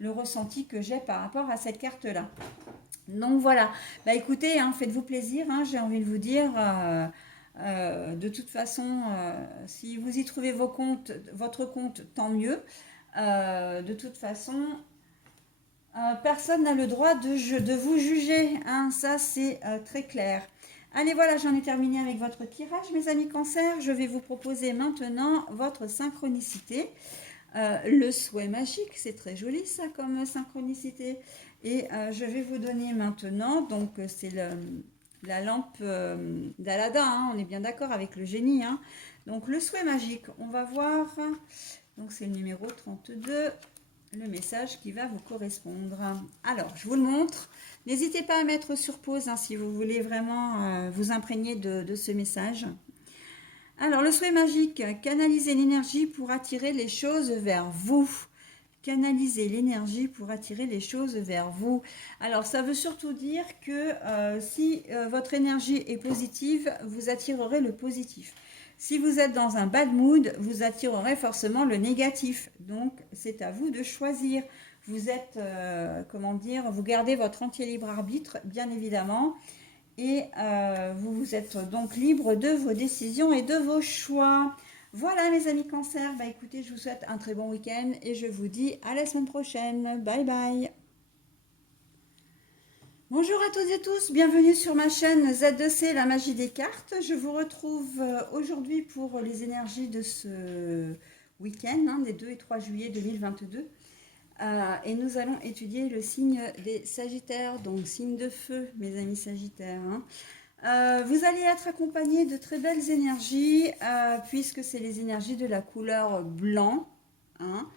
le ressenti que j'ai par rapport à cette carte-là. Donc voilà, bah écoutez, hein, faites-vous plaisir, hein, j'ai envie de vous dire. De toute façon, si vous y trouvez votre compte, tant mieux. De toute façon, personne n'a le droit de vous juger, hein, ça c'est très clair. Allez, voilà, j'en ai terminé avec votre tirage, mes amis cancer. Je vais vous proposer maintenant votre synchronicité. Le souhait magique, c'est très joli ça comme synchronicité. Et je vais vous donner maintenant, donc c'est la lampe d'Aladin, hein, on est bien d'accord avec le génie, hein. Donc le souhait magique, on va voir, donc c'est le numéro 32, le message qui va vous correspondre. Alors, je vous le montre. N'hésitez pas à mettre sur pause, hein, si vous voulez vraiment vous imprégner de ce message. Alors, le souhait magique, canaliser l'énergie pour attirer les choses vers vous. Canaliser l'énergie pour attirer les choses vers vous. Alors, ça veut surtout dire que si votre énergie est positive, vous attirerez le positif. Si vous êtes dans un bad mood, vous attirerez forcément le négatif. Donc, c'est à vous de choisir. Vous êtes, comment dire, vous gardez votre entier libre arbitre, bien évidemment. Et vous êtes donc libre de vos décisions et de vos choix. Voilà mes amis cancer, bah écoutez, je vous souhaite un très bon week-end et je vous dis à la semaine prochaine. Bye bye. Bonjour à toutes et tous, bienvenue sur ma chaîne Z2C, la magie des cartes. Je vous retrouve aujourd'hui pour les énergies de ce week-end, hein, des 2 et 3 juillet 2022. Et nous allons étudier le signe des Sagittaires, donc signe de feu, mes amis Sagittaires, hein. Vous allez être accompagné de très belles énergies, puisque c'est les énergies de la couleur blanc, hein,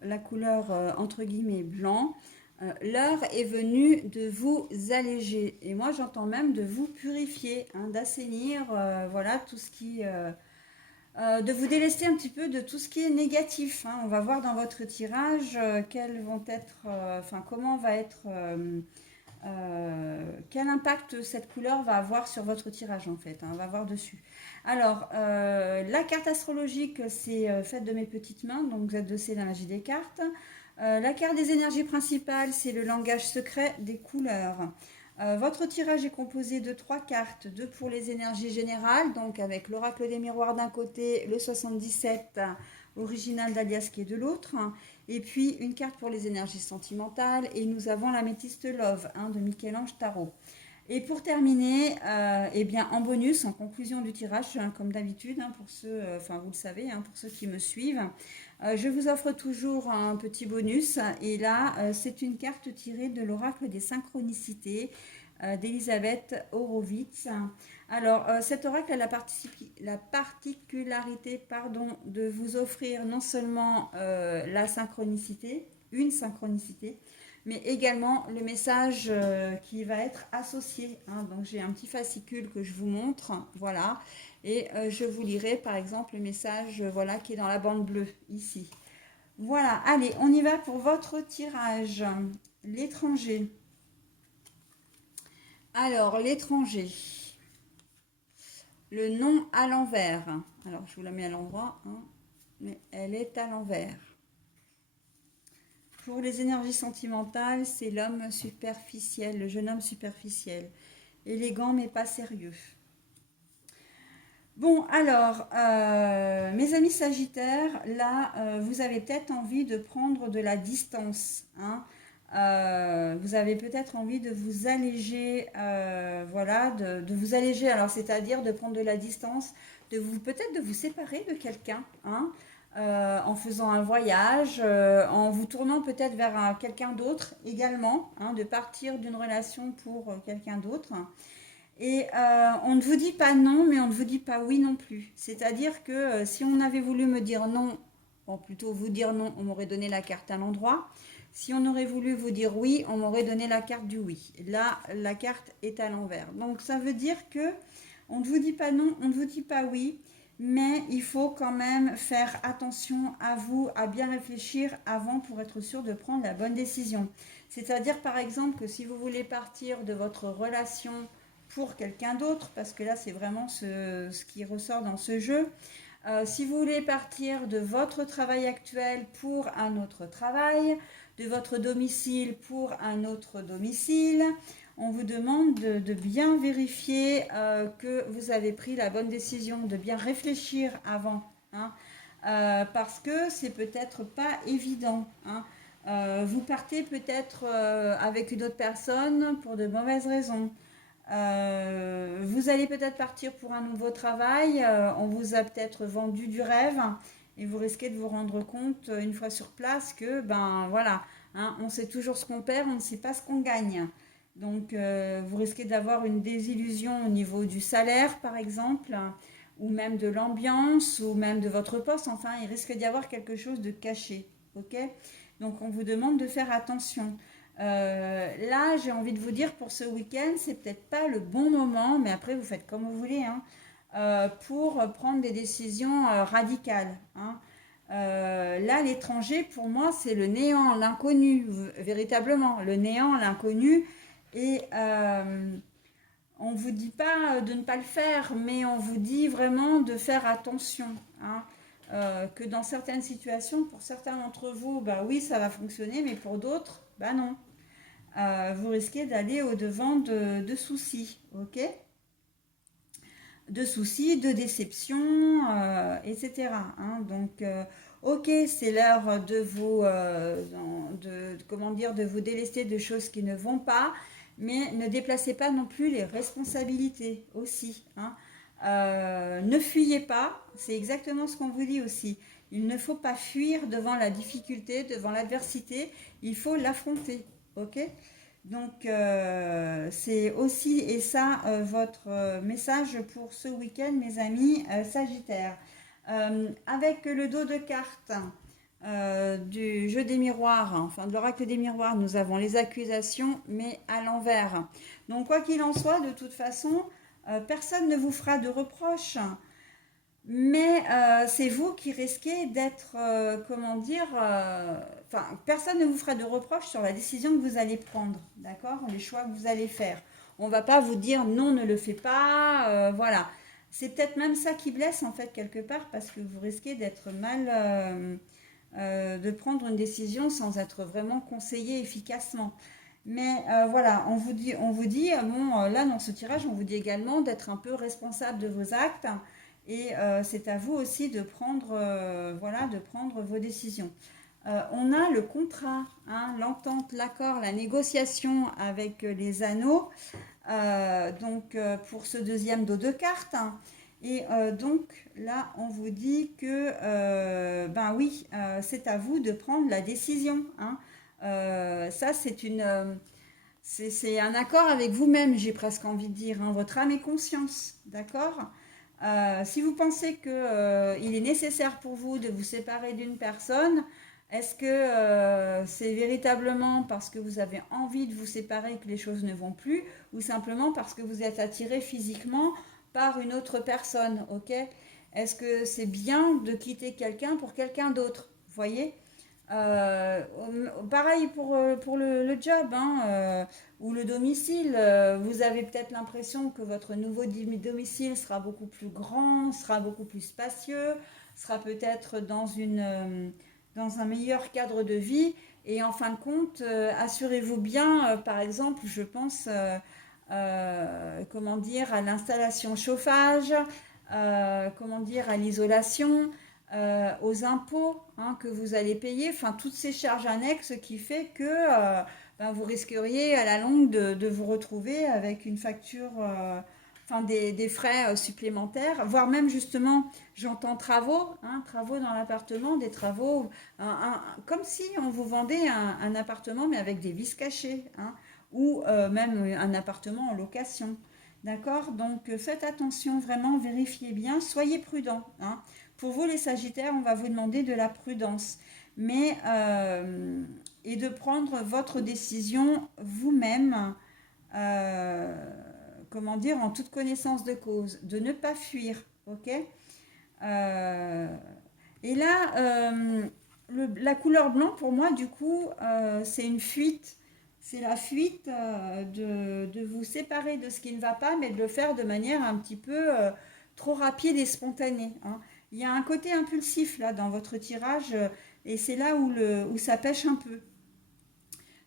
la couleur entre guillemets blanc. L'heure est venue de vous alléger, et moi j'entends même de vous purifier, hein, d'assainir, voilà, tout ce qui... de vous délester un petit peu de tout ce qui est négatif, hein. On va voir dans votre tirage quels vont être, enfin comment va être... quel impact cette couleur va avoir sur votre tirage en fait, hein, on va voir dessus. Alors, la carte astrologique, c'est faite de mes petites mains, donc Z2C, la magie des cartes. La carte des énergies principales, c'est le langage secret des couleurs. Votre tirage est composé de 3 cartes, 2 pour les énergies générales, donc avec l'oracle des miroirs d'un côté, le 77 original d'Alias qui est de l'autre, et puis une carte pour les énergies sentimentales, et nous avons l'améthyste Love, hein, de Michel-Ange Tarot. Et pour terminer, eh bien, en bonus, en conclusion du tirage, hein, comme d'habitude, hein, pour ceux, enfin vous le savez, hein, pour ceux qui me suivent, je vous offre toujours un petit bonus. Et là, c'est une carte tirée de l'oracle des synchronicités d'Elisabeth Horowitz. Alors, cet oracle a la particularité, pardon, de vous offrir non seulement la synchronicité, une synchronicité, mais également le message qui va être associé, hein. Donc j'ai un petit fascicule que je vous montre, voilà, et je vous lirai par exemple le message voilà, qui est dans la bande bleue ici. Voilà, allez, on y va pour votre tirage. L'étranger. Alors, l'étranger. Le nom à l'envers. Alors, je vous la mets à l'endroit, hein, mais elle est à l'envers. Pour les énergies sentimentales, c'est l'homme superficiel, le jeune homme superficiel. Élégant mais pas sérieux. Bon, alors, mes amis Sagittaires, là, vous avez peut-être envie de prendre de la distance, hein. Vous avez peut-être envie de vous alléger, voilà, de vous alléger, alors c'est-à-dire de prendre de la distance, peut-être de vous séparer de quelqu'un, hein, en faisant un voyage, en vous tournant peut-être vers quelqu'un d'autre également, hein, de partir d'une relation pour quelqu'un d'autre. Et on ne vous dit pas non, mais on ne vous dit pas oui non plus. C'est-à-dire que si on avait voulu me dire non, bon, plutôt vous dire non, on m'aurait donné la carte à l'endroit. Si on aurait voulu vous dire oui, on m'aurait donné la carte du oui. Là, la carte est à l'envers. Donc ça veut dire que on ne vous dit pas non, on ne vous dit pas oui, mais il faut quand même faire attention à vous, à bien réfléchir avant pour être sûr de prendre la bonne décision. C'est-à-dire par exemple que si vous voulez partir de votre relation pour quelqu'un d'autre, parce que là c'est vraiment ce qui ressort dans ce jeu, si vous voulez partir de votre travail actuel pour un autre travail, de votre domicile pour un autre domicile, on vous demande de bien vérifier que vous avez pris la bonne décision, de bien réfléchir avant, hein, parce que c'est peut-être pas évident, hein. Vous partez peut-être avec une autre personne pour de mauvaises raisons. Vous allez peut-être partir pour un nouveau travail, on vous a peut-être vendu du rêve et vous risquez de vous rendre compte une fois sur place que ben voilà, hein, on sait toujours ce qu'on perd, on ne sait pas ce qu'on gagne. Donc vous risquez d'avoir une désillusion au niveau du salaire par exemple, ou même de l'ambiance, ou même de votre poste, enfin il risque d'y avoir quelque chose de caché, ok? Donc on vous demande de faire attention. Là, j'ai envie de vous dire pour ce week-end, c'est peut-être pas le bon moment, mais après vous faites comme vous voulez, hein, pour prendre des décisions radicales, hein. Là, l'étranger, pour moi, c'est le néant, l'inconnu, véritablement, le néant, l'inconnu. Et on ne vous dit pas de ne pas le faire, mais on vous dit vraiment de faire attention, hein. Que dans certaines situations, pour certains d'entre vous, bah oui, ça va fonctionner, mais pour d'autres, bah non. Vous risquez d'aller au-devant de soucis, ok? De soucis, de déceptions, etc., hein. Donc, ok, c'est l'heure de vous, comment dire, de vous délester de choses qui ne vont pas, mais ne déplacez pas non plus les responsabilités aussi, hein. Ne fuyez pas, c'est exactement ce qu'on vous dit aussi. Il ne faut pas fuir devant la difficulté, devant l'adversité, il faut l'affronter, ok? Donc, c'est aussi, et ça, votre message pour ce week-end, mes amis Sagittaires. Avec le dos de cartes du jeu des miroirs, enfin de l'oracle des miroirs, nous avons les accusations, mais à l'envers. Donc, quoi qu'il en soit, de toute façon, personne ne vous fera de reproches. Mais c'est vous qui risquez d'être, comment dire, enfin, personne ne vous fera de reproche sur la décision que vous allez prendre, d'accord? Les choix que vous allez faire. On va pas vous dire non, ne le fais pas, voilà. C'est peut-être même ça qui blesse en fait quelque part parce que vous risquez d'être mal, de prendre une décision sans être vraiment conseillé efficacement. Mais voilà, bon, là dans ce tirage, on vous dit également d'être un peu responsable de vos actes et c'est à vous aussi de prendre, voilà, de prendre vos décisions. On a le contrat, hein, l'entente, l'accord, la négociation avec les anneaux, donc pour ce deuxième dos de cartes. Hein. Et donc là, on vous dit que, ben oui, c'est à vous de prendre la décision. Hein. Ça, c'est un accord avec vous-même, j'ai presque envie de dire, hein, votre âme et conscience, d'accord? Si vous pensez que, il est nécessaire pour vous de vous séparer d'une personne, est-ce que c'est véritablement parce que vous avez envie de vous séparer que les choses ne vont plus, ou simplement parce que vous êtes attiré physiquement par une autre personne, ok? Est-ce que c'est bien de quitter quelqu'un pour quelqu'un d'autre, vous voyez? Euh, Pareil pour le job hein, ou le domicile. Vous avez peut-être l'impression que votre nouveau domicile sera beaucoup plus grand, sera beaucoup plus spacieux, sera peut-être dans un meilleur cadre de vie. Et en fin de compte, assurez-vous bien, par exemple, je pense, comment dire, à l'installation chauffage, comment dire, à l'isolation aux impôts hein, que vous allez payer, enfin toutes ces charges annexes qui fait que ben, vous risqueriez à la longue de vous retrouver avec une facture, enfin des frais supplémentaires, voire même justement, j'entends travaux, hein, travaux dans l'appartement, des travaux, comme si on vous vendait un appartement mais avec des vis cachées, hein, ou même un appartement en location. D'accord? Donc faites attention, vraiment, vérifiez bien, soyez prudents. Hein. Pour vous, les Sagittaires, on va vous demander de la prudence, mais et de prendre votre décision vous-même, euh, comment dire, en toute connaissance de cause, de ne pas fuir, ok? Euh, et là, la couleur blanc, pour moi, du coup, c'est une fuite. C'est la fuite de vous séparer de ce qui ne va pas, mais de le faire de manière un petit peu trop rapide et spontanée. Hein. Il y a un côté impulsif là dans votre tirage et c'est là où ça pêche un peu.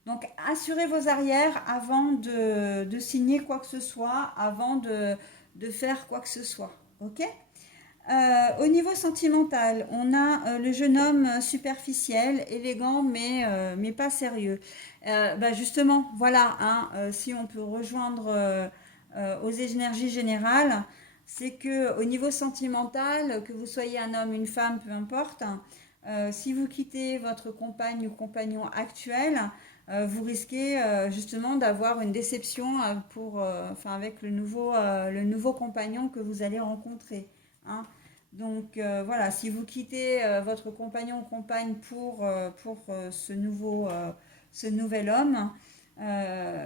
Donc assurez vos arrières avant de signer quoi que ce soit, avant de faire quoi que ce soit. Ok? Au niveau sentimental, on a le jeune homme superficiel, élégant, mais pas sérieux. Bah justement, voilà, hein, si on peut rejoindre aux énergies générales, c'est que au niveau sentimental, que vous soyez un homme, une femme, peu importe, hein, si vous quittez votre compagne ou compagnon actuel, vous risquez justement d'avoir une déception enfin, avec le nouveau compagnon que vous allez rencontrer. Hein. Donc voilà, si vous quittez votre compagnon ou compagne pour ce nouvel homme,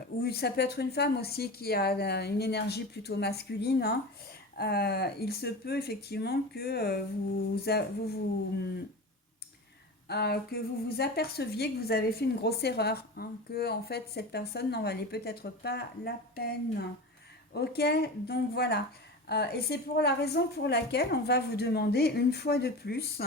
ou ça peut être une femme aussi qui a une énergie plutôt masculine, hein, il se peut effectivement que que vous vous aperceviez que vous avez fait une grosse erreur, hein, que en fait cette personne n'en valait peut-être pas la peine. Ok, donc voilà. Et c'est pour la raison pour laquelle on va vous demander une fois de plus,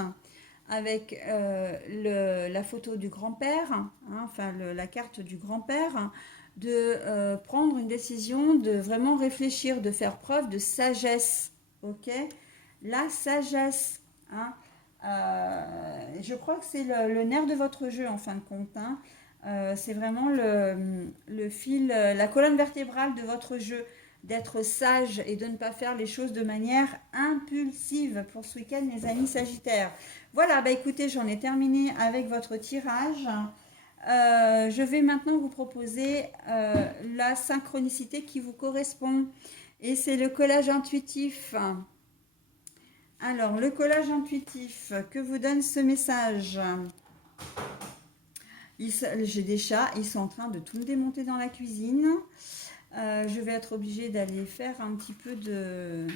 avec la photo du grand-père, hein, enfin la carte du grand-père, de prendre une décision, de vraiment réfléchir, de faire preuve de sagesse. Ok, la sagesse. Hein, je crois que c'est le nerf de votre jeu en fin de compte. Hein. C'est vraiment le fil, la colonne vertébrale de votre jeu, d'être sage et de ne pas faire les choses de manière impulsive pour ce week-end, les amis Sagittaires. Voilà, bah écoutez, j'en ai terminé avec votre tirage. je vais maintenant vous proposer la synchronicité qui vous correspond. Et c'est le collage intuitif. Alors, le collage intuitif, que vous donne ce message? J'ai des chats, ils sont en train de tout me démonter dans la cuisine. Je vais être obligée d'aller faire un petit peu de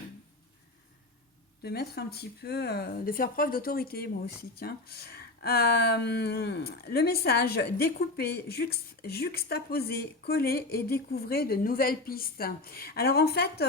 faire preuve d'autorité, moi aussi, tiens. Le message, découper, juxtaposer, coller et découvrez de nouvelles pistes. Alors en fait,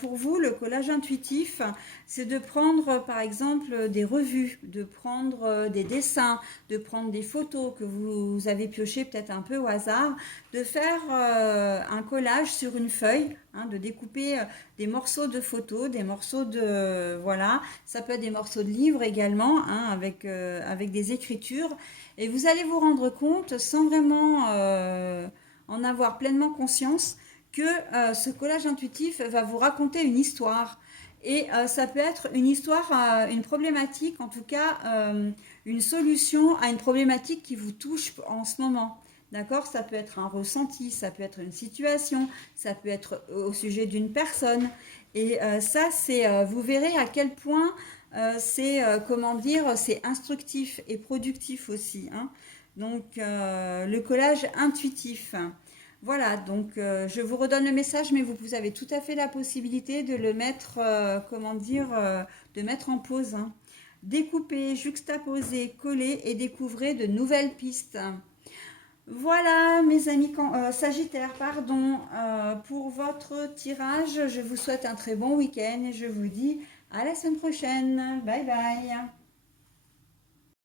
pour vous, le collage intuitif, c'est de prendre par exemple des revues, de prendre des dessins, de prendre des photos que vous avez piochées peut-être un peu au hasard, de faire un collage sur une feuille, hein, de découper des morceaux de photos, des morceaux de... voilà, ça peut être des morceaux de livres également, hein, avec des écritures. Et vous allez vous rendre compte, sans vraiment en avoir pleinement conscience, que ce collage intuitif va vous raconter une histoire. Et ça peut être une histoire, une problématique, en tout cas une solution à une problématique qui vous touche en ce moment. D'accord? Ça peut être un ressenti, ça peut être une situation, ça peut être au sujet d'une personne. Et ça, vous verrez à quel point comment dire, c'est instructif et productif aussi, hein. Donc, le collage intuitif. Voilà, donc je vous redonne le message, mais vous avez tout à fait la possibilité de le mettre, comment dire, de mettre en pause, hein. Découper, juxtaposer, coller et découvrez de nouvelles pistes. Voilà, mes amis Sagittaires, pardon, pour votre tirage. Je vous souhaite un très bon week-end et je vous dis à la semaine prochaine. Bye bye.